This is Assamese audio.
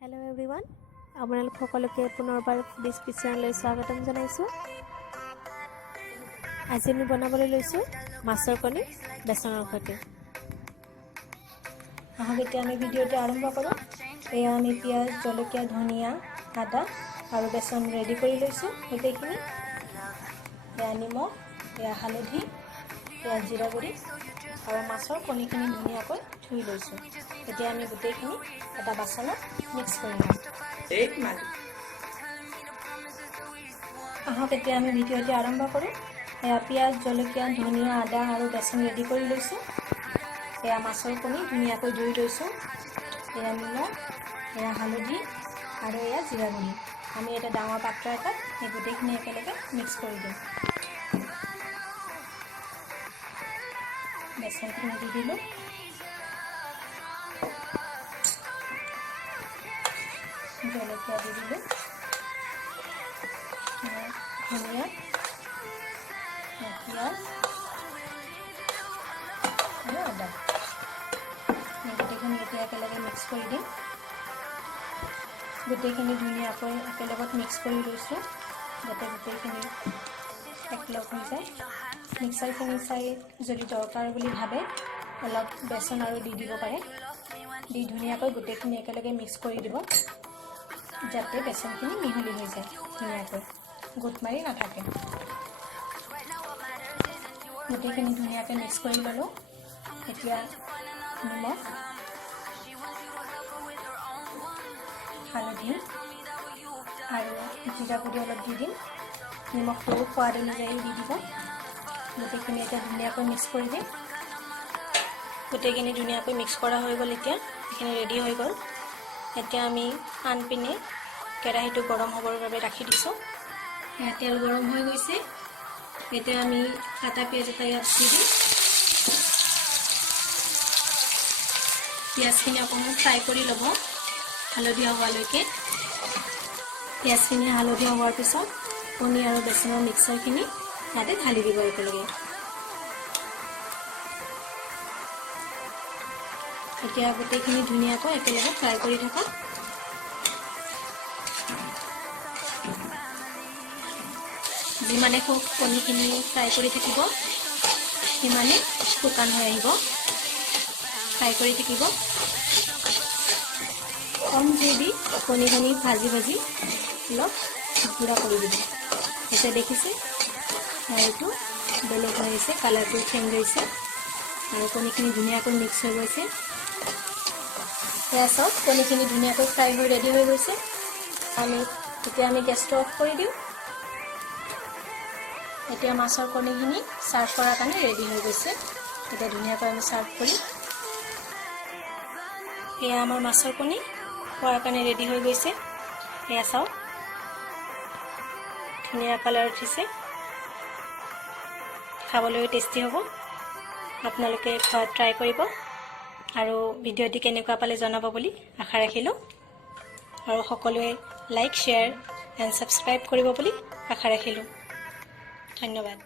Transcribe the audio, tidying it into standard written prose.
Hello everyone, আপোনালোক সকলোকে পুনৰবাৰ ফুডিজ কিচেনলৈ স্বাগতম জনাইছোঁ। আজি আমি বনাবলৈ লৈছোঁ মাছৰ কণী বেচনৰ সৈতে। আহক এতিয়া আমি ভিডিঅ'টো আৰম্ভ কৰোঁ। এয়া আমি পিঁয়াজ, জলকীয়া, ধনিয়া, আদা আৰু বেচন ৰেডি কৰি লৈছোঁ গোটেইখিনি। এয়া নিমখ, এয়া হালধি, এয়া জিৰা গুড়ি আৰু মাছৰ কণীখিনি ধুনীয়াকৈ ধুই লৈছোঁ। এতিয়া আমি গোটেইখিনি এটা বাচনত মিক্স কৰি লওঁ। আহক এতিয়া আমি ভিডিঅ'টো আৰম্ভ কৰোঁ। এয়া পিঁয়াজ, জলকীয়া, ধনিয়া, আদা আৰু বেচন ৰেডি কৰি লৈছোঁ। এয়া মাছৰ কণী ধুনীয়াকৈ ধুই লৈছোঁ। এয়া নিমখ, এয়া হালধি আৰু এয়া জিৰা গুড়ি। আমি এটা ডাঙৰ পাত্ৰ এটাত এই গোটেইখিনি একেলগে মিক্স কৰি দিম। বেচনখিনি দি দিলোঁ। জলকীয়া দি দিলোঁ। ধনিয়া, পিঁয়াজ আৰু আদা গোটেইখিনি এতিয়া একেলগে মিক্স কৰি দিম। গোটেইখিনি ধুনীয়াকৈ একেলগত মিক্স কৰি লৈছোঁ যাতে গোটেইখিনি একলগ হৈ যায়। মিক্সাৰখিনি চাই যদি দৰকাৰ বুলি ভাবে অলপ বেচন আৰু দি দিব পাৰে। দি ধুনীয়াকৈ গোটেইখিনি একেলগে মিক্স কৰি দিব যাতে বেচনখিনি মিহলি হৈ যায়, ধুনীয়াকৈ গোট মাৰি নাথাকে। গোটেইখিনি ধুনীয়াকৈ মিক্স কৰি ল'লোঁ। এতিয়া নিমখ, হালধি আৰু জিৰা গুড়ি অলপ দি দিম। নিমখটো সোৱাদ অনুযায়ী দি দিব। গোটেইখিনি এতিয়া ধুনীয়াকৈ মিক্স কৰি দিম। গোটেইখিনি ধুনীয়াকৈ মিক্স কৰা হৈ গ'ল। এতিয়া এইখিনি ৰেডি হৈ গ'ল। এতিয়া আমি আনপিনে কেৰাহীটো গৰম হ'বৰ বাবে ৰাখি দিছোঁ। ইয়াত তেল গৰম হৈ গৈছে। এতিয়া আমি কাটা পিঁয়াজ এটা ইয়াত দি দিম। পিঁয়াজখিনি অকণমান ফ্ৰাই কৰি ল'ব হালধীয়া হোৱালৈকে। পিঁয়াজখিনি হালধীয়া হোৱাৰ পিছত কণী আৰু বেচনৰ মিক্সাৰখিনি ইয়াতে ঢালি দিব একেলগে। এতিয়া গোটেইখিনি ধুনীয়াকৈ একেলগে ফ্ৰাই কৰি থাকক। যিমানে কণীখিনি ফ্ৰাই কৰি থাকিব সিমানে শুকান হৈ আহিব। ফ্ৰাই কৰি থাকিব। কম জুই দি কণীখিনি ভাজি অলপ গুড়া কৰি দিব। এতিয়া দেখিছে এইটো বেলেগ হৈ আহিছে, কালাৰটো চেঞ্জ হৈছে আৰু কণীখিনি ধুনীয়াকৈ মিক্স হৈ গৈছে। এয়া চাওক কণীখিনি ধুনীয়াকৈ ফ্ৰাই হৈ ৰেডি হৈ গৈছে। এতিয়া আমি গেছটো অফ কৰি দিওঁ। এতিয়া মাছৰ কণীখিনি চাৰ্ভ কৰাৰ কাৰণে ৰেডি হৈ গৈছে। এতিয়া ধুনীয়াকৈ আমি চাৰ্ভ কৰিম। এয়া আমাৰ মাছৰ কণী খোৱাৰ কাৰণে ৰেডি হৈ গৈছে। এয়া চাওক ধুনীয়া কালাৰ উঠিছে। খাবলৈও টেষ্টি হ'ব। আপোনালোকে ঘৰত ট্ৰাই কৰিব আৰু ভিডিঅ'টি কেনেকুৱা পালে জনাব বুলি আশা ৰাখিলোঁ। আৰু সকলোৱে লাইক, শ্বেয়াৰ এণ্ড ছাবস্ক্ৰাইব কৰিব বুলি আশা ৰাখিলোঁ। ধন্যবাদ।